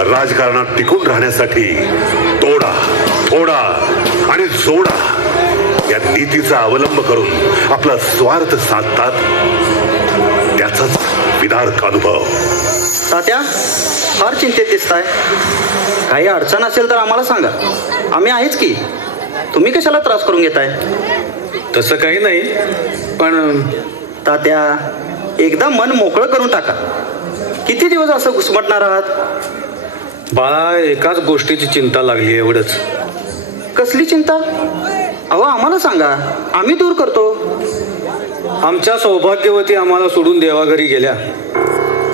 राजकारणात टिकून राहण्यासाठी तोडा, थोडा आणि जोडा या नीतीचा अवलंब करून आपला स्वार्थ साधतात. त्याचाच विदारक अनुभव. तात्या, फार चिंतेत दिसताय. काही अडचण असेल तर आम्हाला सांगा, आम्ही आहेच की. तुम्ही कशाला त्रास करून घेताय? तसं काही नाही, पण तात्या एकदा मन मोकळं करून टाका. किती दिवस असं घुसमटणार आहात? बाळा, एकाच गोष्टीची चिंता लागली, एवढंच. कसली चिंता? अहो आम्हाला सांगा, आम्ही दूर करतो. आमच्या सौभाग्यवती आम्हाला सोडून देवाघरी गेल्या.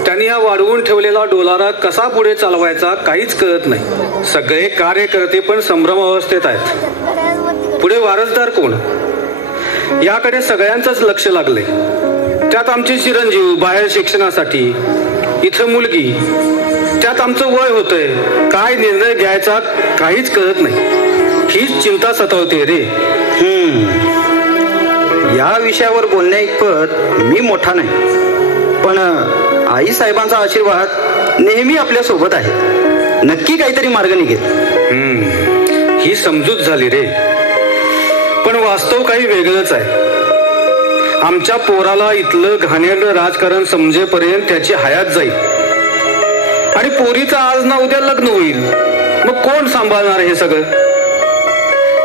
त्यांनी हा वाढवून ठेवलेला डोलारा कसा पुढे चालवायचा काहीच कळत नाही. सगळे कार्यकर्ते पण संभ्रमावस्थेत आहेत. पुढे वारसदार कोण, याकडे सगळ्यांचंच लक्ष लागले. त्यात आमचे चिरंजीव बाहेर शिक्षणासाठी, इथं मुलगी, त्यात आमचं वय होतंय. काय निर्णय घ्यायचा काहीच कळत नाही. हीच चिंता सतावते रे. या विषयावर बोलण्या इतपत मी मोठा नाही, पण आई साहेबांचा आशीर्वाद नेहमी आपल्या सोबत आहे. नक्की काहीतरी मार्ग निघेल. ही समजूत झाली रे, पण वास्तव काही वेगळंच आहे. आमच्या पोराला इथलं घाणेरडं राजकारण समजेपर्यंत त्याची हयात जाईल. आणि पोरीचं आज ना उद्या लग्न होईल. मग कोण सांभाळणार हे सगळं?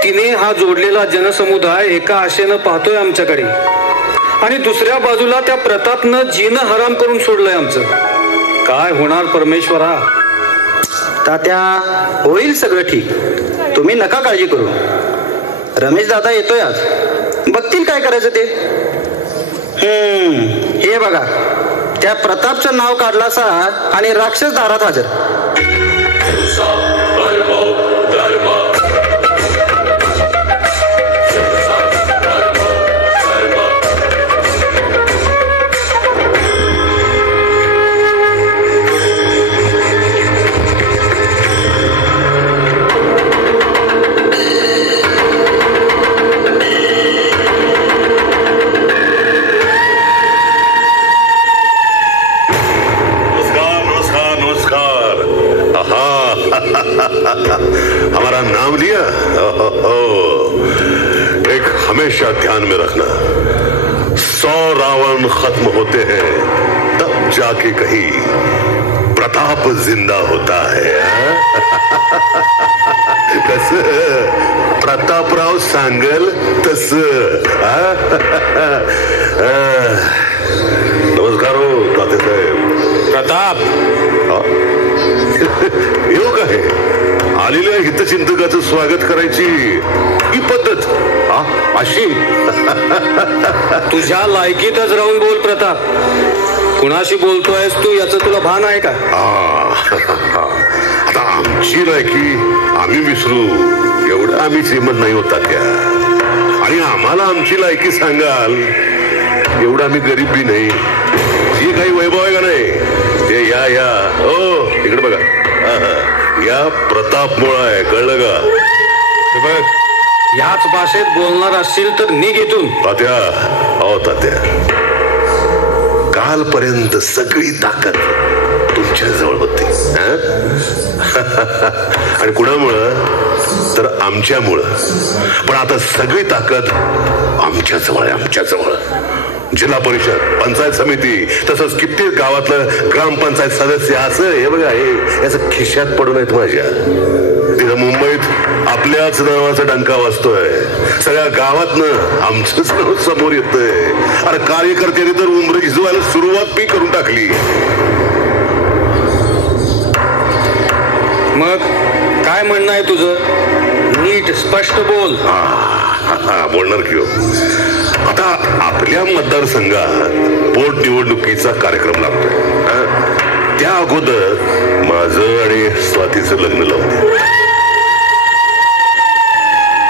तिने हा जोडलेला जनसमुदाय एका आशेनं पाहतोय आमच्याकडे, आणि दुसऱ्या बाजूला त्या प्रतापनं जीनं हराम करून सोडलंय आमचं. काय होणार परमेश्वरा? तात्या, होईल सगळं ठीक. तुम्ही नका काळजी करू. रमेश दादा येतोय आज, बघतील काय करायचं ते. हे बघा, त्या प्रतापचं नाव काढलं असा आणि राक्षस दारात हजर. हमारा नाम लिया? एक हमेशा ध्यान में रखना, 100 रावण खत्म होते हैं तब जाके कहीं प्रताप जिंदा होता है. कस प्रतापराव सांगल तस. नमस्कार हो तात्यासाहेब. प्रताप, येऊ का? हे आलेल्या हितचिंतकाचं स्वागत करायची ही पद्धत अशी? तुझ्या लायकीतच राहून बोल प्रताप. कुणाशी बोलतोयस तू याचं तुला भान आहे का? आता आमची लायकी आम्ही विसरू एवढं आम्ही श्रीमंत नाही होता त्या. आणि आम्हाला आमची लायकी सांगाल एवढं आम्ही गरीब बी नाही. जी काही वैभव आहे का नाही ते या ओ इकडे बघा, या प्रताप मुळे आहे, कळलं का? बघ, याच भाषेत बोलणार असशील तर निघ इथून. तात्या, हो तात्या, कालपर्यंत सगळी ताकद तुमच्या जवळ होती. आणि कुणामुळं? तर आमच्यामुळं. पण आता सगळी ताकद आमच्या जवळ आहे, आमच्या जवळ. जिल्हा परिषद, पंचायत समिती, तसंच कित्येक गावातलं ग्रामपंचायत सदस्य असं हे बघा, हे याचं खिशात पडून आहेत माझ्या. तिथं मुंबईत आपल्याच नावाचा डंका वाजतोय. सगळ्या गावातनं आमचंच नाव समोर येतंय. अरे कार्यकर्त्यांनी तर उंबरं झिजवायला सुरुवात मी करून टाकली. मग काय म्हणणं आहे तुझं? नीट स्पष्ट बोल. बोलणार की हो. आता आपल्या मतदारसंघात पोटनिवडणुकीचा कार्यक्रम लागतोय. त्या अगोदर माझं आणि स्वातीचं लग्न लावलं.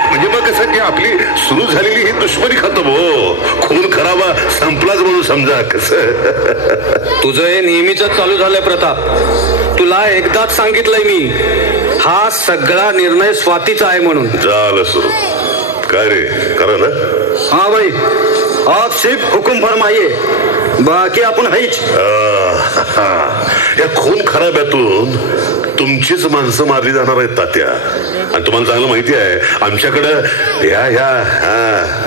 म्हणजे मग कसं की आपली सुरू झालेली ही दुश्मनी खतम हो, खून खराबा संपलाच म्हणून समजा. कसं तुझं हे नेहमीच चालू झालंय प्रताप. तुला एकदाच सांगितलंय मी, हा सगळा निर्णय स्वातीचा आहे म्हणून. झालं सुरू. काय रे, करा ना? हाँ भाई, आप सिर्फ हुकुम फरमाइए, बाकी आपण हैच. या खून खराब्यातून तुमचीच माणसं मारली जाणार आहेत तात्या. आणि तुम्हाला चांगलं माहिती आहे आमच्याकडं ह्या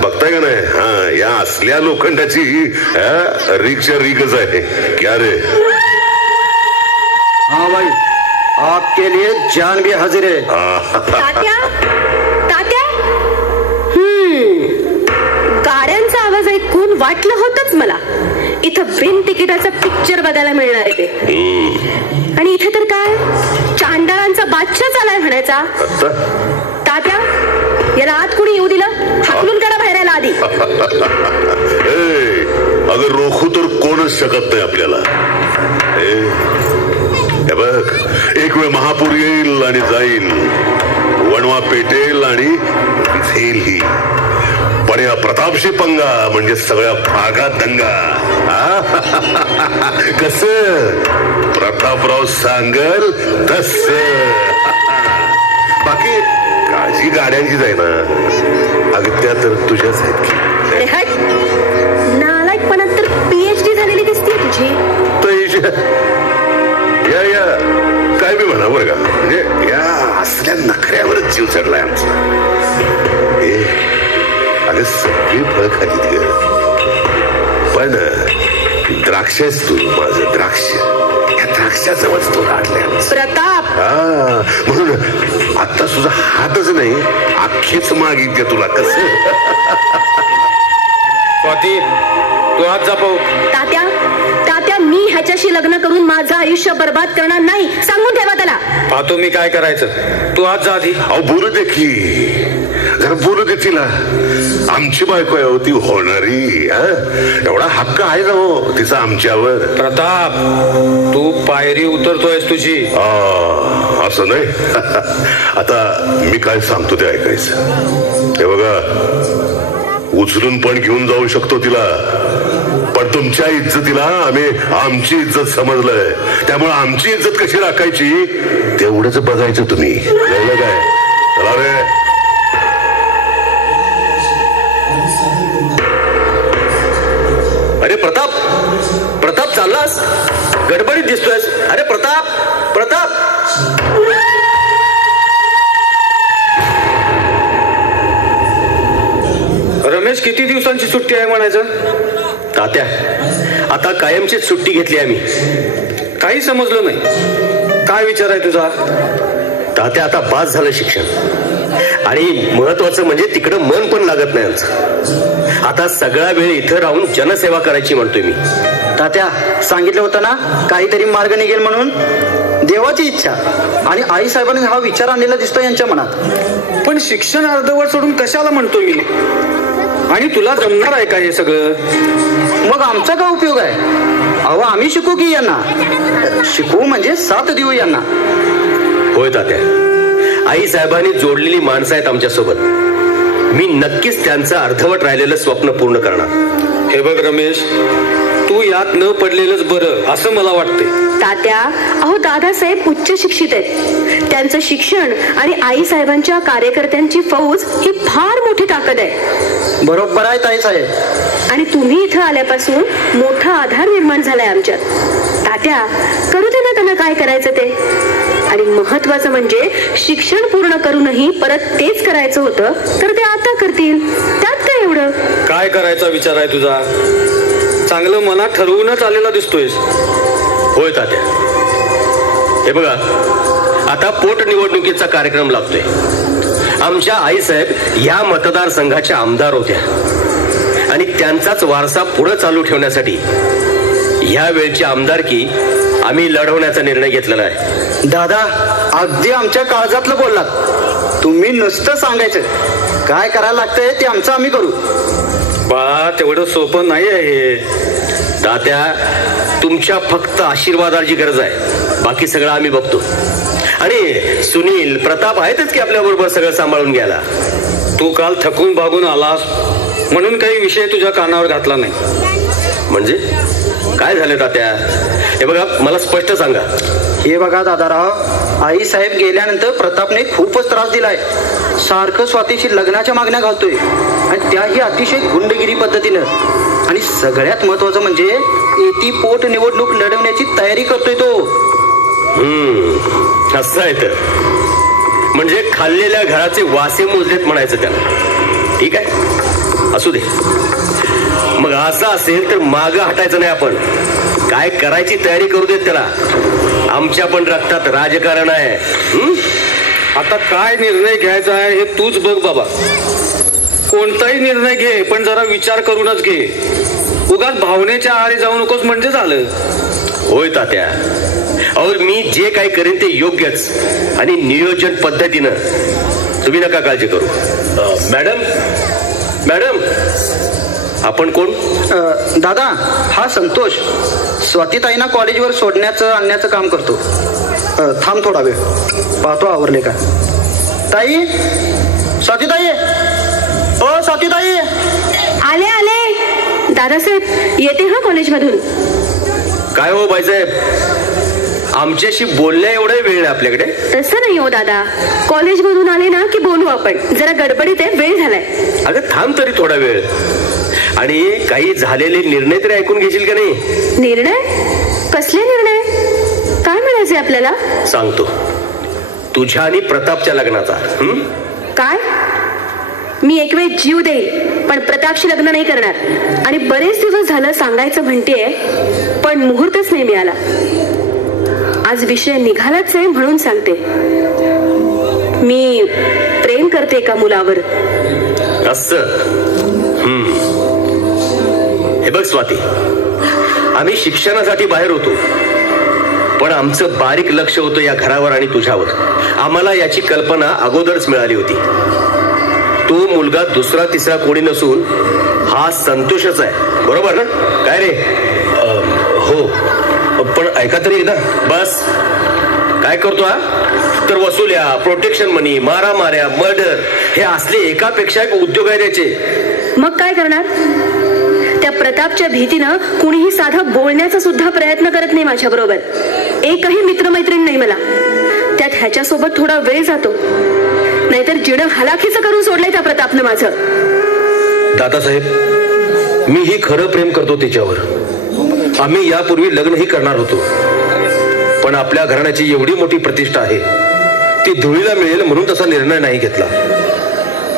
बघताय का नाही, या असल्या लोखंडाची रीकच्या रीकच आहे. क्या रे? हाँ भाई, आपके लिए जान भी हाजिर है. तात्या तात्या, गाड्यांचा आवाज ऐकून वाटलं होतच मला इथं बिन तिकिटाचा पिक्चर बघायला मिळणार आहे ते. आणि इथे तर काय चांडाळांचा बादशाह चालाय म्हणायचा. तात्या, याला आत कुणी येऊ दिलं? हाकलून काढा बाहेर आधी. अगं रोखू तर कोणच शकत नाही आपल्याला. बघ, एक वेळ महापूर येईल आणि जाईल, वणवा पेटेल आणि झेलही, पण या प्रतापशी पंगा म्हणजे सगळ्या भागात दंगा. कस प्रतापराव सांगल तस. बाकी काळजी गाड्यांची जाय ना. अगं त्या तर तुझ्याच आहेत की. नालायकपणात तर PhD झालेली दिसते तुझी. या काय बी म्हणा बरं का, म्हणजे या असल्या नखऱ्यावरच जीव चढलाय आमचा. अगं सगळी फळ खाली ग, पण द्राक्ष आहेस तू माझं द्राक्ष. या द्राक्षाजवळच तो राहलाय प्रताप. म्हणून आता तुझा हातच नाही, अख्खीच मागितली तुला. कसं स्वाती, तू हात जापव. तात्या तात्या, मी ह्याच्याशी लग्न करून माझं आयुष्य बर्बाद करणार नाही, सांगून ठेवा त्याला. पाहतो मी काय करायचं. तू हात जा आधी. अहो बोलू दे की, जरा बोलू दे तिला. आमची बायको आहे ती होणारी. एवढा हक्क आहे ना हो तिचा आमच्यावर. प्रताप, तू पायरी उतरतोयस तुझी. असं नाही. आता मी काय सांगतो ते ऐकायचं. हे बघा, उचलून पण घेऊन जाऊ शकतो तिला, पण तुमच्या इज्जतीला आम्ही आमची इज्जत समजलंय. त्यामुळे आमची इज्जत कशी राखायची तेवढंच बघायचं तुम्ही. कळलं काय? चला रे. अरे प्रताप, प्रताप चाललास? गडबडीत दिसतोयस. अरे प्रताप, प्रताप. रमेश, किती दिवसांची सुट्टी आहे म्हणायचं? तात्या, आता कायमचीच सुट्टी घेतली आम्ही. काही समजलं नाही. काय विचार आहे तुझा? तात्या, आता पास झालं शिक्षण, आणि महत्वाचं म्हणजे तिकडं मन पण लागत नाही आमचं. आता सगळा वेळ इथं राहून जनसेवा करायची म्हणतोय मी. तात्या, सांगितलं होतं ना काहीतरी मार्ग निघेल म्हणून. देवाची इच्छा आणि आई साहेबांनी हा विचार आणलेला दिसतो यांच्या मनात. पण शिक्षण अर्धवट सोडून कशाला म्हणतोय मी? आणि तुला जमणार आहे का हे सगळं? मग आमचा काय उपयोग आहे? अहो, आम्ही शिकू की यांना. शिकू म्हणजे साथ देऊ यांना. होय तात्या, आई साहेबांनी जोडलेली माणसं आहेत आमच्या सोबत. मी नक्कीच त्यांचं अर्धवट राहिलेलं स्वप्न पूर्ण करणार. हे बघ रमेश, तू यात न पडलेलंच बरं असं मला वाटते. तात्या, अहो दादासाहेब उच्च शिक्षित आहेत. त्यांचं शिक्षण आणि आई साहेबांच्या कार्यकर्त्यांची फौज ही फार मोठी ताकद आहे. बरोबर आहे ताई साहेब. आणि तुम्ही इथं आल्यापासून मोठा आधार निर्माण झालाय आमच्यात. तात्या, करू दे ना त्यांना काय करायचं ते. आणि महत्वाचं म्हणजे शिक्षण पूर्ण करूनही परत तेच करायचं होतं तर ते आता करतील. त्यात काय एवढं? काय करायचा विचार आहे तुझा? चांगलं मनात ठरवूनच आलेला दिसतोयस. होय तात्या, हे बघा, आता पोटनिवडणुकीचा कार्यक्रम लागतोय. आमच्या आई साहेब या मतदारसंघाच्या आमदार होत्या, आणि त्यांचाच वारसा पुढे चालू ठेवण्यासाठी या वेळची आमदारकी आम्ही लढवण्याचा निर्णय घेतलेला आहे. दादा, अगदी आमच्या काळजातलं बोललात. तुम्ही नुसतं सांगायचं, काय करायला लागतंय ते आमचं आम्ही करू. बाळा, तेवढं सोपं नाही आहे. तात्या, तुमच्या फक्त आशीर्वादाची गरज आहे, बाकी सगळं आम्ही बघतो. आणि सुनील, प्रताप आहेतच की आपल्या बरोबर सगळं सांभाळून घ्यायला. तू काल थकून भागून आलास म्हणून काही विषय तुझ्या कानावर घातला नाही. म्हणजे काय झालं तात्या? हे बघा, मला स्पष्ट सांगा. हे बघा दादाराव, आई साहेब गेल्यानंतर प्रतापने खूपच त्रास दिलाय. सारखं स्वातीशी लग्नाच्या मागण्या घालतोय, आणि त्याही अतिशय गुंडगिरी पद्धतीनं. आणि सगळ्यात महत्वाचं म्हणजे येती पोट निवडणूक लढवण्याची तयारी करतोय तो. असं आहे तर म्हणजे खाल्लेल्या घराचे वासे मोजलेत म्हणायचं त्याला. ठीक आहे, असू दे. मग असं असेल तर मागं हटायचं नाही. आपण काय करायची तयारी करू देत त्याला. आमच्या पण रक्तात राजकारण आहे. आता काय निर्णय घ्यायचा आहे हे तूच बघ बाबा. कोणताही निर्णय घे पण जरा विचार करूनच घे. उगाच भावनेच्या आहारी जाऊ नकोस म्हणजे झालं. होय तात्या, अहो मी जे काही करेन ते योग्यच आणि नियोजन पद्धतीनं. तुम्ही नका काळजी करू. मॅडम मॅडम आपण कोण? दादा, हा संतोष. स्वातीताईंना कॉलेजवर सोडण्याचं आणण्याचं काम करतो. थांब थोडा वेळ, पाहतो आवरले का. ताई, स्वातीताई, ओ स्वातीताई. आले आले दादासाहेब, येते हा कॉलेजमधून. काय हो बाईसाहेब, आमच्याशी बोलण्या एवढा वेळ आहे आपल्याकडे? तसं नाही हो दादा, कॉलेजमधून आले ना की बोलू आपण. जरा गडबडीत आहे, वेळ झालाय. अगं थांब तरी थोडा वेळ. आणि काही झालेले निर्णय तरी ऐकून घेशील का नाही? निर्णय? कसले निर्णय? काय म्हणायचंय आपल्याला? सांगतो. तुझ्या आणि प्रतापच्या लग्नाचा. काय? मी एक वेळ जीव देईल पण प्रतापशी लग्न नाही करणार. आणि बरेच दिवस झालं सांगायचं म्हणतेय पण मुहूर्तच नाही मिळाला. आज विषय निघालाच आहे म्हणून सांगते. मी प्रेम करते एका मुलावर. असं? हे बघ स्वाती, आम्ही शिक्षणासाठी बाहेर होतो पण आमचं बारीक लक्ष होतं या घरावर आणि तुझ्यावर. आम्हाला याची कल्पना अगोदरच मिळाली होती. तो मुलगा दुसरा तिसरा कोणी नसून हा संतोषच आहे. बरोबर ना? काय रे? हो, पण ऐका तरी एकदा. बस काय करतो हा? तर वसुल्या, प्रोटेक्शन मनी, मारामाऱ्या, मर्डर हे असले एकापेक्षा एक उद्योग आहे त्याचे. मग काय करणार? त्या प्रतापच्या भीतीनं कुणीही साधा बोलण्याचा सुद्धा प्रयत्न करत नाही माझ्या बरोबर. एकही मित्रमैत्रीण नाही मला. त्यात ह्याच्यासोबत थोडा वेळ जातो. नाहीतर जिणं हलाखीचं करून सोडलंय त्या प्रतापनं माझं. दादासाहेब, मीही खरं प्रेम करतो तिच्यावर. आम्ही यापूर्वी लग्नही करणार होतो पण आपल्या घराण्याची एवढी मोठी प्रतिष्ठा आहे ती धुळीला मिळेल म्हणून तसा निर्णय नाही घेतला.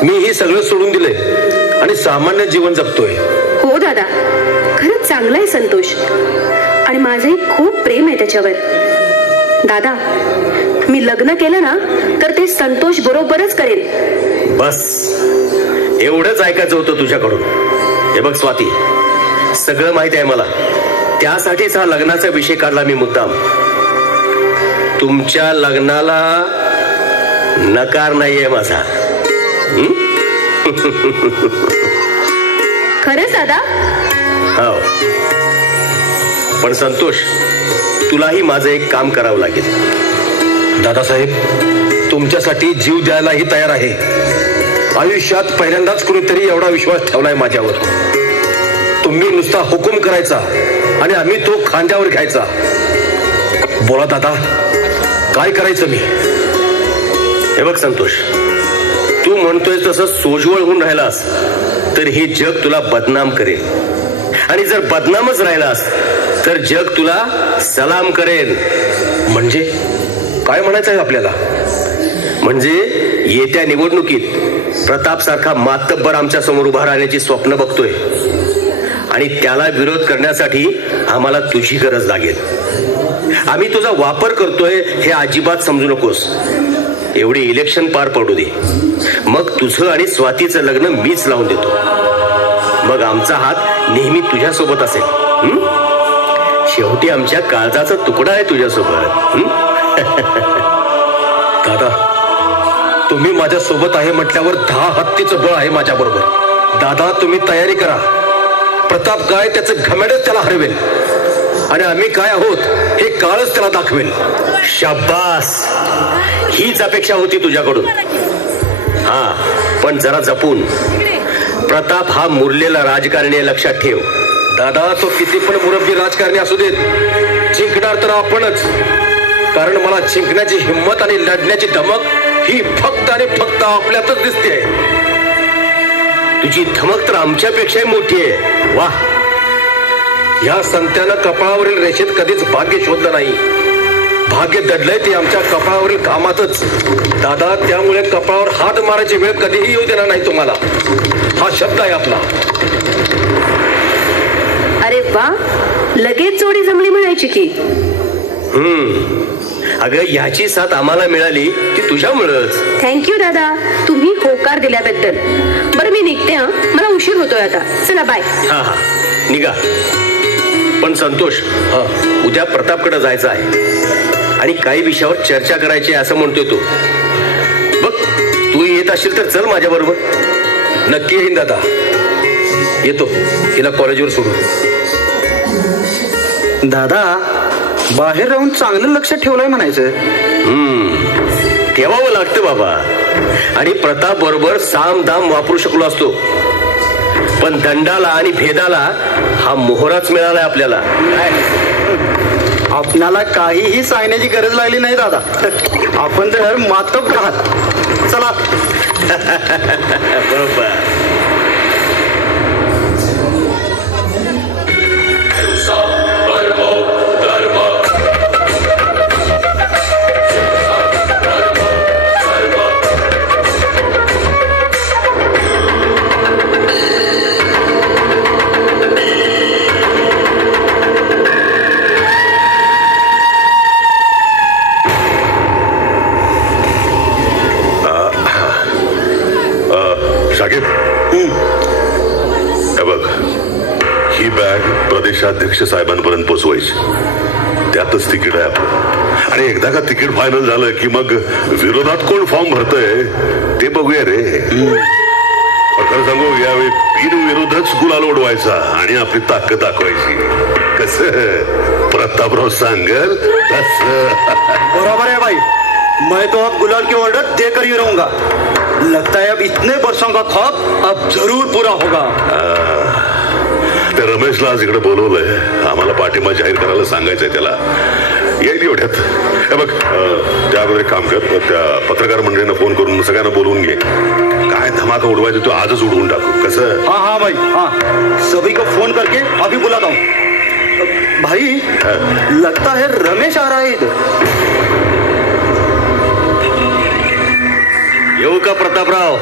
मीही सगळं सोडून दिलंय आणि सामान्य जीवन जगतोय. हो दादा, खरंच चांगला आहे संतोष आणि माझंही खूप प्रेम आहे त्याच्यावर. दादा, मी लग्न केलं ना तर ते संतोष बरोबरच करेल. बस एवढंच ऐकायचं होतं तुझ्याकडून. हे बघ स्वाती, सगळं माहिती आहे मला. त्यासाठीच हा लग्नाचा विषय काढला मी मुद्दाम. तुमच्या लग्नाला नकार नाहीये माझा. खरंच दादा? हो, पण संतोष तुलाही माझं एक काम करावं लागेल. दादासाहेब, तुमच्यासाठी जीव द्यायलाही तयार आहे. आयुष्यात पहिल्यांदाच कुणीतरी एवढा विश्वास ठेवलाय माझ्यावर. तुम्ही नुसता हुकूम करायचा आणि आम्ही तो खांद्यावर घ्यायचा. बोला दादा, काय करायचं मी? हे बघ संतोष, तू म्हणतोय तसं सोजवळ होऊन राहिलास तर हे जग तुला बदनाम करेल. आणि जर बदनामच राहिलास तर जग तुला सलाम करेल. म्हणजे काय म्हणायचं आहे आपल्याला? म्हणजे येत्या निवडणुकीत प्रताप सारखा मातब्बर आमच्या समोर उभा राहण्याची स्वप्न बघतोय आणि त्याला विरोध करण्यासाठी आम्हाला तुझी गरज लागेल. आम्ही तुझा वापर करतोय हे अजिबात समजू नकोस. एवढे इलेक्शन पार पडू दे, मग तुझं आणि स्वातीचं लग्न मीच लावून देतो. मग आमचा हात नेहमी तुझ्यासोबत असेल. शेवटी आमच्या काळजाचा तुकडा आहे तुझ्यासोबत. दादा, तुम्ही माझ्या सोबत आहे म्हटल्यावर 10 हत्तीचं बळ आहे माझ्या बरोबर. दादा, तुम्ही तयारी करा. प्रताप काय त्याचं घमेडच त्याला हरवेल आणि आम्ही काय आहोत हे काळच त्याला दाखवेल. शाबास, हीच अपेक्षा होती तुझ्याकडून. हा, पण जरा जपून. प्रताप हा मुरलेला राजकारणी आहे, लक्षात ठेव. दादा, तो किती पण मुरब्बी राजकारणी असू देत, जिंकणार तर आपणच. कारण मला जिंकण्याची हिंमत आणि लढण्याची धमक ही फक्त आणि फक्त आपल्यातच दिसते. तुझी धमक तर आमच्यापेक्षाही मोठी आहे. वाह, या संत्यानं कपाळावरील रेषेत कधीच भाग्य शोधलं नाही. भाग्य दडलंय ते आमच्या कपाळावरील कामातच. दादा, त्यामुळे कपाळावर हात मारायची वेळ कधीही येऊ देणार नाही तुम्हाला. हा शब्द आहे आपला. अरे वा, लगेच जोडी जमली म्हणायची की. अगं, ह्याची साथ आम्हाला मिळाली ती तुझ्यामुळंच. थँक्यू दादा, तुम्ही होकार दिल्याबद्दल. बरं, मी निघते. मला उशीर होतोय आता. चला, बाय. हा, निघा. पण संतोष, उद्या प्रतापकडे जायचं आहे आणि काही विषयावर चर्चा करायची असं म्हणतोय तू. बघ, तू येत असशील तर चल माझ्या बरोबर. नक्की येईन दादा. येतो. हिला कॉलेजवर सोडून. दादा, बाहेर राहून चांगलं लक्ष ठेवलंय म्हणायचं. ठेवावं लागतं बाबा. आणि प्रताप बरोबर साम दाम वापरू शकलो असतो, पण दंडाला आणि भेदाला हा मोहराच मिळालाय आपल्याला. आपणाला काहीही सांगण्याची गरज लागली नाही दादा. आपण तर मातब आहात. चला. बरोबर. प्रदेशाध्यक्ष साहेबांपर्यंत पोचवायची. त्यातच तिकीट आहे आपलं. आणि एकदा का तिकीट फायनल झालं की मग विरोधात कोण फॉर्म भरतय ते बघूया रे. खरं सांगू, यावेळी बिनविरोधच गुलाल उडवायचा आणि आपली ताकद दाखवायची. कसं प्रतापराव सांगल तसं. बराबर है भाई. मैं तो अब गुलाल की ऑर्डर देकर ही रहूंगा. लगता है अब इतने वर्षों का ख्वाब अब जरूर पूरा होगा. त्या रमेशला आज इकडे बोलवलंय. आम्हाला पाठिंबा जाहीर करायला सांगायचंय त्याला. येईल एवढ्यात. हे बघ, त्या अगोदर एक काम कर. त्या पत्रकार मंडळींना फोन करून सगळ्यांना बोलवून घे. काय धमाका उडवायचं तू आजच उडवून टाकू. कसं? हाँ हाँ भाई, हाँ. सभी को फोन करके अभी बुलाता हूँ. भाई, लगता है रमेश आ रहा है इधर. येऊ का प्रतापराव?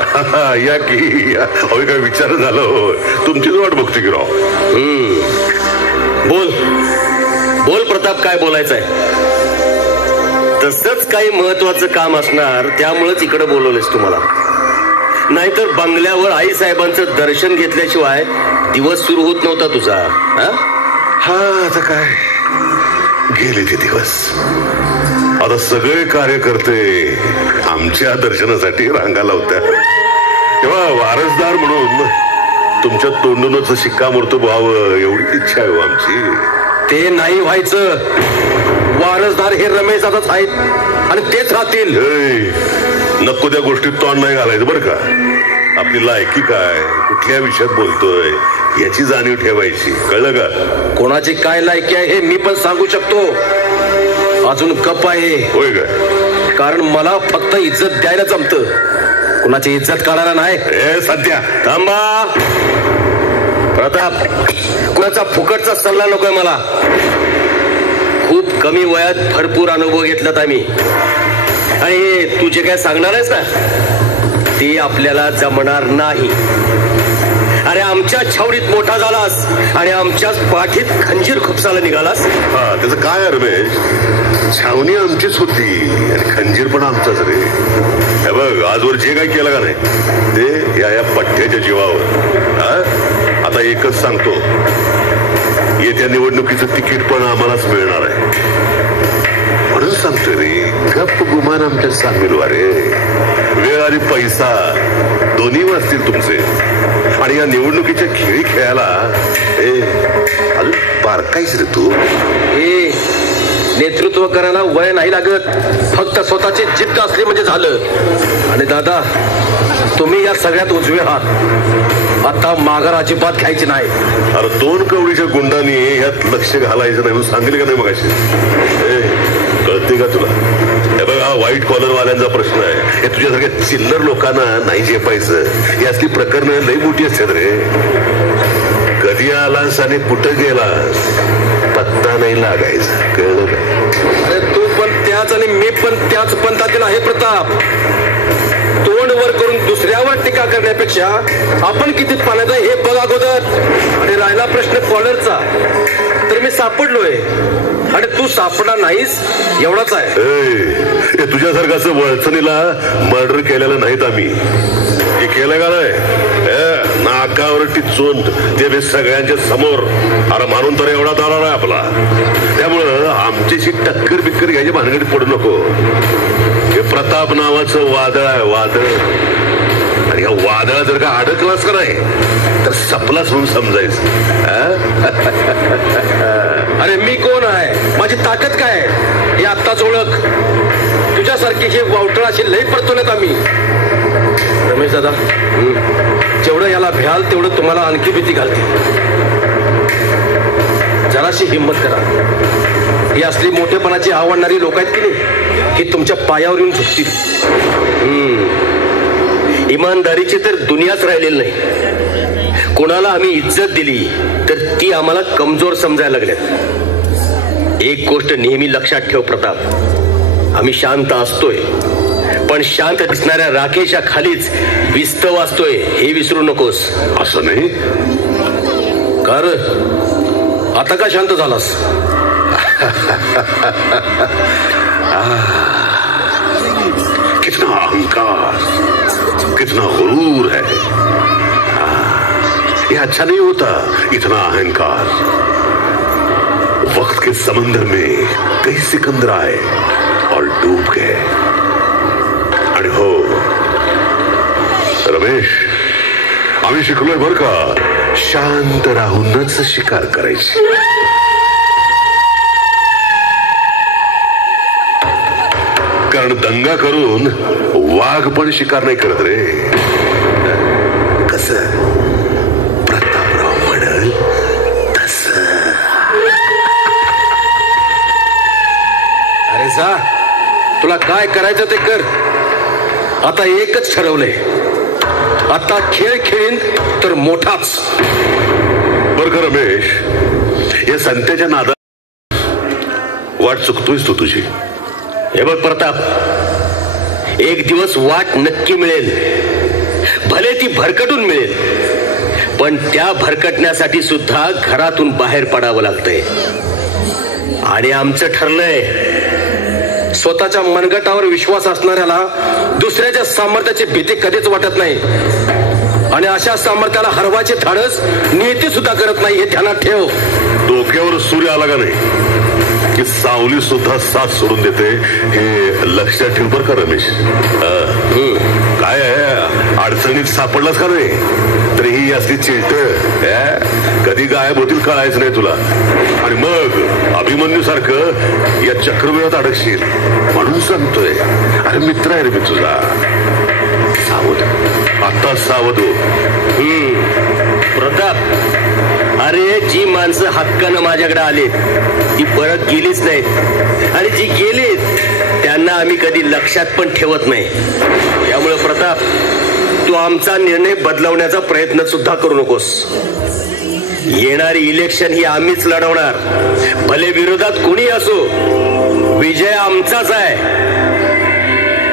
या की. अहो, काय विचार झालं. तुमचीच वाट बघते की राव. बोल बोल प्रताप, काय बोलायचंय? तसंच काही महत्वाचं काम असणार, त्यामुळेच इकडे बोलवलेस तुम्हाला. नाहीतर बंगल्यावर आई साहेबांचं दर्शन घेतल्याशिवाय दिवस सुरू होत नव्हता तुझा. हा, आता काय गेले ते दिवस. आता सगळे कार्यकर्ते आमच्या दर्शनासाठी रांगा लावत्या. तेव्हा वारसदार म्हणून तुमच्या तोंडूनच शिक्कामोर्तब व्हावं एवढीच इच्छा आहे आमची. ते नाही व्हायचं. वारसदार हे रमेश दादाच आहेत आणि तेच राहतील. नको त्या गोष्टीत तोंड नाही घालायचं बरं का. आपली लायकी काय, कुठल्या विषयात बोलतोय याची जाणीव ठेवायची. कळलं का? कोणाची काय लायकी आहे हे मी पण सांगू शकतो. अजून गप्प आहे. होय काय? कारण मला फक्त इज्जत द्यायला जमतं, कुणाची इज्जत काढायला नाही. सध्या थांबा प्रताप. कुणाचा फुकटचा सल्ला नकोय मला. खूप कमी वयात भरपूर अनुभव घेतलात आम्ही. आणि तू जे काय सांगणार आहेस ना, ते आपल्याला जमणार नाही. अरे, आमच्या छावणीत मोठा झालास आणि आमच्याच पाठीत खंजीर खुपसाला निघालास. हा, त्याचं काय रमेश? छावणी आमचीच होती आणि खंजीर पण आमचाच रे. हे बघ, आजवर जे काय केलं का नाही ते या पठ्ठ्याच्या जीवावर. आता एकच सांगतो, येत्या निवडणुकीचं तिकीट पण आम्हालाच मिळणार आहे. म्हणून सांगतोय रे, गप्प गुमान आमच्या सामील व्हा रे. वेळ आणि पैसा दोन्ही वाचतील तुमचे. आणि या निवडणुकीच्या खेळी खेळायला अजून बारकाईच रे तू. नेतृत्व करायला वय नाही लागत, फक्त स्वतःची जिद्द असली म्हणजे झालं. आणि दादा, तुम्ही या सगळ्यात उजवे आहात. आता माघार अजिबात घ्यायची नाही. अरे, 2 कवडीच्या गुंडांनी यात लक्ष घालायचं नाही म्हणून सांगितलं का नाही मगाशी? कळते का तुला? हे बघ, हा व्हाईट कॉलर वाल्यांचा प्रश्न आहे. हे तुझ्यासारख्या चिल्लर लोकांना नाही झेपायचं. ही असली प्रकरणं लई मोठी असतात रे. कधी आलास आणि कुठं गेलास पत्ता नाही लागायचा. कळलं का? अरे, तू पण आणि मी पण त्याच पंथातील आहे प्रताप. तोंड वर करून दुसऱ्यावर टीका करण्यापेक्षा आपण किती पाण्याचा हे बघ अगोदर. आणि राहिला प्रश्न कॉलरचा, तर मी सापडलोय आणि तू सापडणार नाहीस एवढाच आहे. तुझ्यासारखं वळचणीला मर्डर केलेलं नाहीत आम्ही. हे केलं का नाही, नाकावर टिचून ते सगळ्यांच्या समोर. अरे मानून तर एवढा दारार आहे आपला. त्यामुळं आमच्याशी टक्कर बिक्कर घ्यायची भानगडीत पडू नको. हे प्रताप नावाचं वादळ आहे, वादळ. आणि ह्या वादळ जर का अडकलास का नाही तर सपलाच म्हणून समजायचं. अरे मी कोण आहे, माझी ताकद काय हे आत्ताच ओळख. तुझ्यासारखी हे वावटळ अशी लई परतवल्यात आम्ही. रमेश दादा, जेवढं याला भ्याल तेवढं तुम्हाला आणखी भीती घालते. जराशी हिंमत करा. ही असली मोठेपणाची आवडणारी लोक आहेत की नाही, हे तुमच्या पायावर येऊन झुकतील. इमानदारीची तर दुनियाच राहिलेली नाही. कोणाला आम्ही इज्जत दिली तर ती आम्हाला कमजोर समजायला लागल्यात. एक गोष्ट नेहमी लक्षात ठेव प्रताप, आम्ही शांत असतोय, पण शांत दिसणाऱ्या राखेच्या खालीच विस्तव असतोय हे विसरू नकोस. असं नाही का रे, आता का शांत झालास? कितना अहंकार, कितना गुरूर है. ये अच्छा नहीं होता इतना अहंकार. वक्त के समंदर में कई सिकंदर आए और डूब गए. आणि हो रमेश, आम्ही शिकलोय बर का, शांत राहूनच शिकार करायची. कारण दंगा करून वाघ पण शिकार नाही करत रे. कस प्रतापराव म्हणल तस. अरे जा, तुला काय करायचं ते कर. आता एकच ठरवलंय, आता खेळ खेळीन तर मोठाच. बर का रमेश, या संत्याच्या नादात वाट चुकतोयस तू तुझी. हे बघ प्रताप, एक दिवस वाट नक्की मिळेल. भले ती भरकटून मिळेल, पण त्या भरकटण्यासाठी सुद्धा घरातून बाहेर पडावं लागतंय. आणि आमचं ठरलंय, स्वतःच्या मनगटावर विश्वास असणाऱ्याला दुसऱ्याच्या सामर्थ्याची भीती कधीच वाटत नाही. आणि अशा सामर्थ्याला हरवायचे धाडस नियती सुद्धा करत नाही, हे ध्यानात ठेव. डोक्यावर सूर्य आला का नाही की सावली सुद्धा साथ सोडून देते, हे लक्षात ठेव बर का रमेश. काय आहे, अडचणीत सापडलास का नाही तरी ही असली चिलट कधी गायब होतील कळायचं नाही तुला. आणि मग अभिमन्यू सारखं या चक्रव्यूहात अडकशील. म्हणून सांगतोय, अरे मित्र आहे रे मी तुझा. सावध, आता सावध हो. प्रताप, अरे जी माणसं हक्कानं माझ्याकडे आलीत ती परत गेलीच नाहीत. आणि जी गेलीत त्यांना आम्ही कधी लक्षात पण ठेवत नाही. त्यामुळे प्रताप, तू आमचा निर्णय बदलवण्याचा प्रयत्न सुद्धा करू नकोस. येणारी इलेक्शन ही आम्हीच लढवणार. भले विरोधात कोणी असो, विजय आमचाच आहे.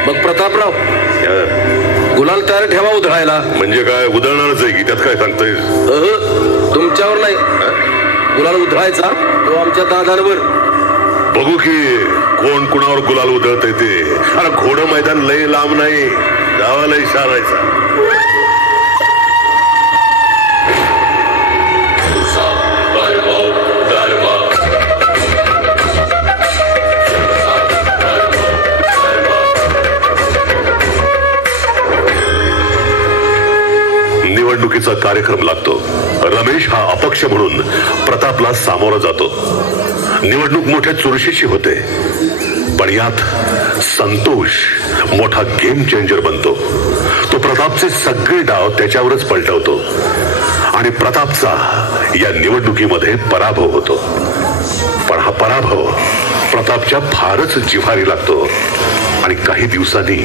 मग प्रतापराव, गुलाल तयार ठेवा उधळायला. म्हणजे काय उधळणारच आहे की, त्यात काय सांगतोय? तुमच्यावर नाही, गुलाल उधळायचा तो आमच्या दादांवर. बघू की कोण कुणावर गुलाल उधळत ते. अरे घोडं मैदान लय लांब नाही, गावाला इशारायचा. निवडणुकीचा कार्यक्रम लागतो. रमेश हा अपक्ष म्हणून प्रतापला सामोरा जातो. निवडणूक मोठ्या चुरशीची होते, पण यात संतोष मोठा गेम चेंजर बनतो. तो प्रतापचे सगळे डाव त्याच्यावरच पलटवतो आणि प्रतापचा या निवडणुकीमध्ये पराभव होतो. पण हा पराभव प्रतापच्या फारच जिव्हारी लागतो आणि काही दिवसांनी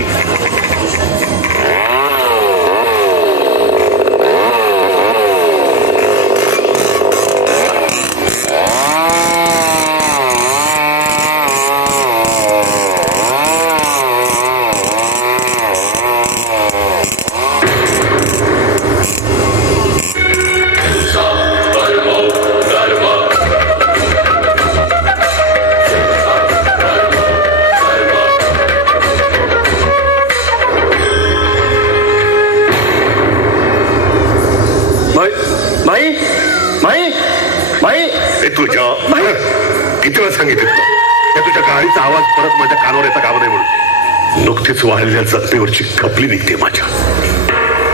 नुकतीच वाढलेल्या जखमेवरची कपली निघते माझ्या.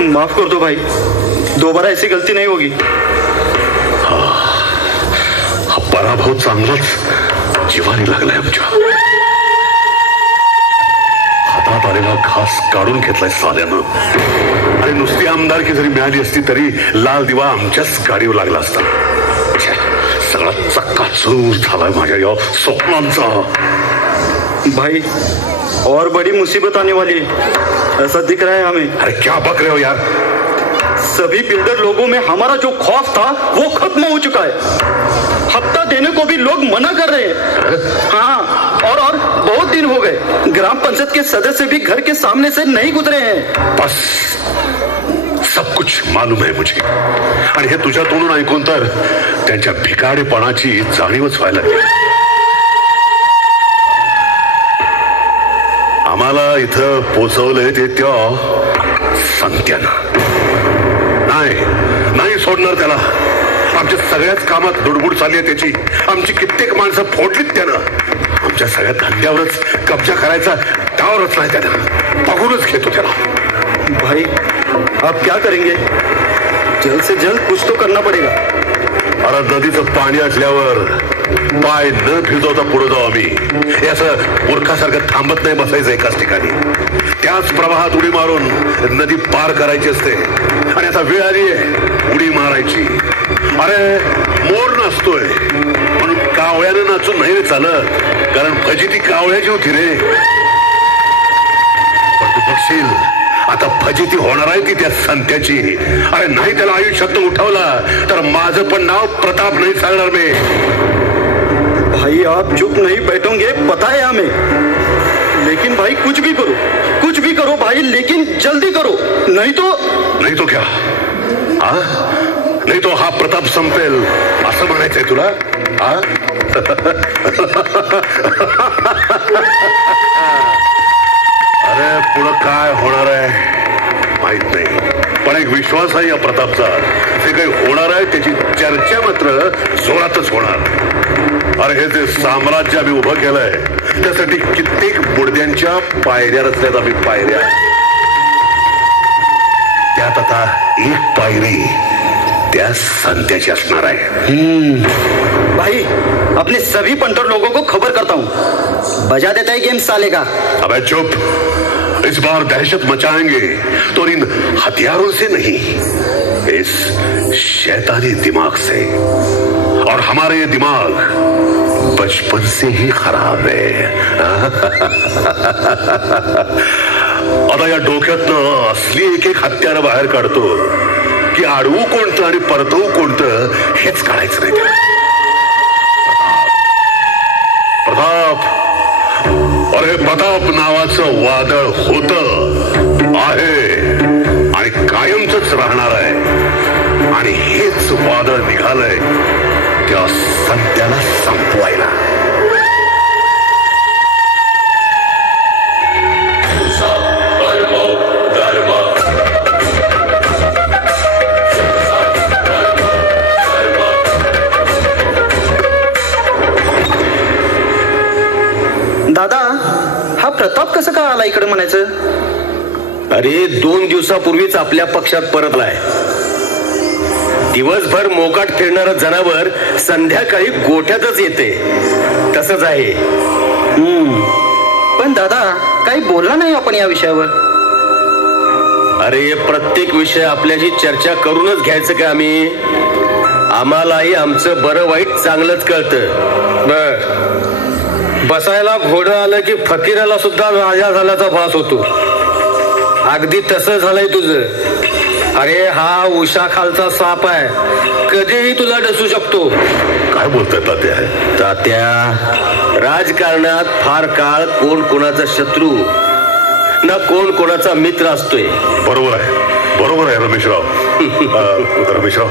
माफ करतो भाई, दोबारा ऐसी गलती नहीं होगी. हा पराभव चांगलाच जिवारी लागलाय आमच्या. हातात आलेला घास काढून घेतलाय साल्यानं. आणि नुसती आमदारकी जरी मिळाली असती तरी लाल दिवा आमच्याच गाडीवर लागला असता. सगळा चक्काचूर झालाय माझ्या या स्वप्नांचा. भाई और बड़ी मुसीबत आने वाली है, ऐसा दिख रहा है हमें. अरे क्या बक रहे हो यार. सभी बिल्डर लोगों में हमारा जो खौफ था वो खत्म हो चुका है. हफ्ता देने को भी लोग मना कर रहे हैं. हाँ, और बहुत दिन हो गए ग्राम पंचायत के सदस्य भी घर के सामने से नहीं गुजरे हैं. बस सब कुछ मालूम है मुझे. आणि हे तुझ्या तोंडून ऐकून तर त्यांच्या भिकाडेपणाची जाणीवच व्हायला लागली. आम्हाला इथं पोचवलंय ते त्या संत्यानं. नाही सोडणार त्याला. आमच्या सगळ्याच कामात दुडबुड चालली आहे त्याची. आमची कित्येक माणसं फोडलीत त्यानं. आमच्या सगळ्या धंद्यावरच कब्जा करायचा त्यावरच नाही त्यानं. बघूनच घेतो त्याला. भाई आप क्या करेंगे? जल्द से जल्द कुछ तो करना पड़ेगा. अरे नदीचं पाणी असल्यावर पाय न भिजवता पुढे जाऊ आम्ही. हे असं मूर्खासारखं थांबत नाही बसायचं एकाच ठिकाणी. त्याच प्रवाहात उडी मारून नदी पार करायची असते. आणि आता वेळ आली आहे उडी मारायची. अरे मोर नसतोय म्हणून कावळ्यानं नाचून नाही रे चालत. कारण फजिती कावळ्याची होती रे. पण तू बघशील आता फजिती होणार आहे ती त्या संत्याची. अरे नाही त्याला आयुष्यात उठवला तर माझं पण नाव प्रताप नाही सांगणार मी. भाई आप चुप नहीं बैठोगे पता है हमें. लेकिन भाई कुछ भी करो भाई, लेकिन जल्दी करो. नहीं तो क्या? नाही तो हा प्रताप संपेल असं म्हणायचंय तुला? अरे पुढं काय होणार आहे माहित नाही, पण एक विश्वास आहे या प्रतापचा. जे काही होणार आहे त्याची चर्चा मात्र जोरातच होणार. अरे हे जे साम्राज्य आम्ही उभं केलंय त्यासाठी कित्येक बुडद्यांच्या पायऱ्या रचल्यात आम्ही. पायऱ्या त्यात आता एक पायरी त्या संत्याची असणार आहे. भाई अपने सभी पंटर लोगों को खबर करता हूँ. बजा देता है गेम साले का. अबे चुप. इस बार दहशत मचाएंगे तो इन हथियारों से नहीं, इस शैतानी दिमाग से. और हमारे ये दिमाग बचपन से ही खराब है. आता या डोक्यातनं असली एक एक हत्यार बाहेर काढतो की आडवू कोणतं आणि परतवू कोणतं हेच कळायचं नाही. प्रताप, अरे प्रताप नावाचं वादळ होतं, आहे आणि कायमच राहणार आहे. आणि हेच वादळ निघालंय त्या संत्याला संपवायला. दादा हा प्रताप कसं का आला इकडे म्हणायचं? अरे 2 दिवसापूर्वीच आपल्या पक्षात परतलाय. दिवसभर मोकाट फिरणारं जनावर संध्याकाळी गोठ्यातच येते तसंच आहे. पण दादा काही बोलला नाही आपण या विषयावर. अरे प्रत्येक विषय आपल्याशी चर्चा करूनच घ्यायचं का आम्ही? आम्हालाही आमचं बरं वाईट चांगलंच कळतं. बर बसायला घोडं आलं की फकीराला सुद्धा राजा झाल्याचा भास होतो. अगदी तसं झालंय तुझं. अरे हा उषा खालचा साप आहे, कधीही तुला डसू शकतो. काय बोलताय तात्या? तात्या, राजकारणात फार काळ कोण कोणाचा शत्रू ना कोण कोणाचा मित्र असतोय. बरोबर आहे रमेशराव. रमेशराव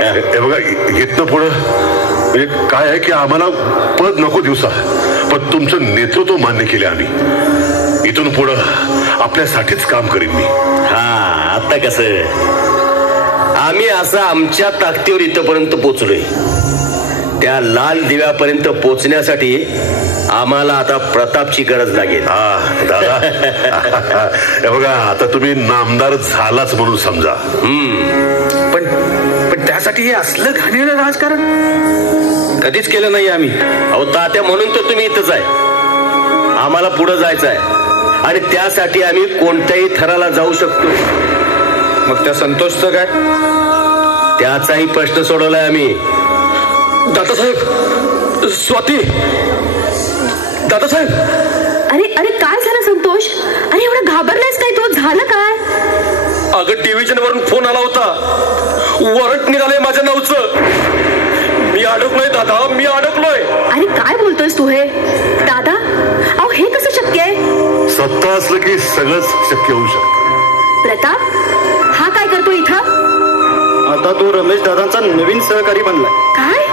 हे बघा, इथनं पुढं म्हणजे काय आहे की आम्हाला पद नको दिवसा, पण तुमचं नेतृत्व मान्य केले आम्ही. इथून पुढं आपल्यासाठीच काम करीन मी. हा आता कसं आम्ही असं आमच्या ताकदीवर इथपर्यंत पोचलोय. त्या लाल दिव्यापर्यंत पोचण्यासाठी आम्हाला आता प्रतापची गरज लागेल. हा दादा हे बघा, आता तुम्ही नामदार झालाच म्हणून समजा. पण त्यासाठी हे असलं घाणेरडं राजकारण कधीच केलं नाही आम्ही. अहो तात्या, म्हणून तर तुम्ही इथंच आहे. आम्हाला पुढे जायचं आहे आणि त्यासाठी आम्ही कोणत्याही थराला जाऊ शकतो. मग त्या संतोषचं काय? त्याचाही प्रश्न सोडवलाय आम्ही. दादासाहेब, स्वाती, दादासाहेब. अरे अरे काय झालं संतोष? अरे एवढं घाबरलायस काय तू? झालं काय? अगं डिव्हिजन वरून फोन आला होता. वॉरंट निघालंय माझ्या नावचं. मी अडकलोय दादा, मी अडकलोय. अरे काय बोलतोयस तू हे? दादा, अहो हे कसं शक्य आहे? सत्ता असलं की सगळंच शक्य होऊ शकतं. प्रताप हा काय करतो इथं? आता तो रमेश दादांचा नवीन सहकारी बनलाय. काय?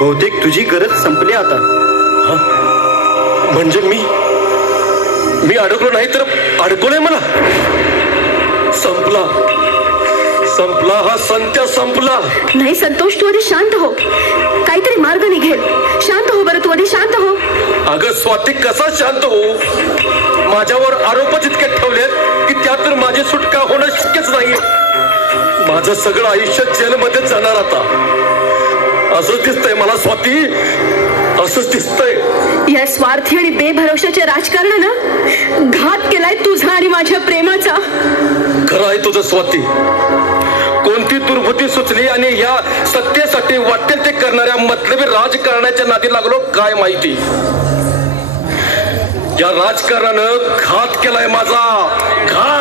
बहुतेक तुझी गरज संपली आता. म्हणजे मी अडकलो नाही तर अडकलोय मला. संपला हा संत्या संपला. नाही संतोष, तू आधी शांत हो. काहीतरी मार्ग निघेल. शांत हो बरं, तू आधी शांत हो. अगं स्वाती, कसा शांत हो? माझ्यावर आरोपच इतके ठेवलेत की त्यातून माझी सुटका होणं शक्यच नाही. माझं सगळं आयुष्य जेलमध्येच जाणार आता. असंच दिसतंय मला स्वाती, असंच दिसतंय. या स्वार्थी आणि बेभरवशाच्या राजकारणानं घात केलाय तुझा आणि माझ्या प्रेमाचा. खरं आहे तुझं स्वाती. कोणती दुर्बुद्धी सुचली आणि या सत्तेसाठी वाटेल ते करणाऱ्या मतलबी राजकारणाच्या नादी लागलो काय माहिती. या राजकारणानं घात केलाय माझा, घात.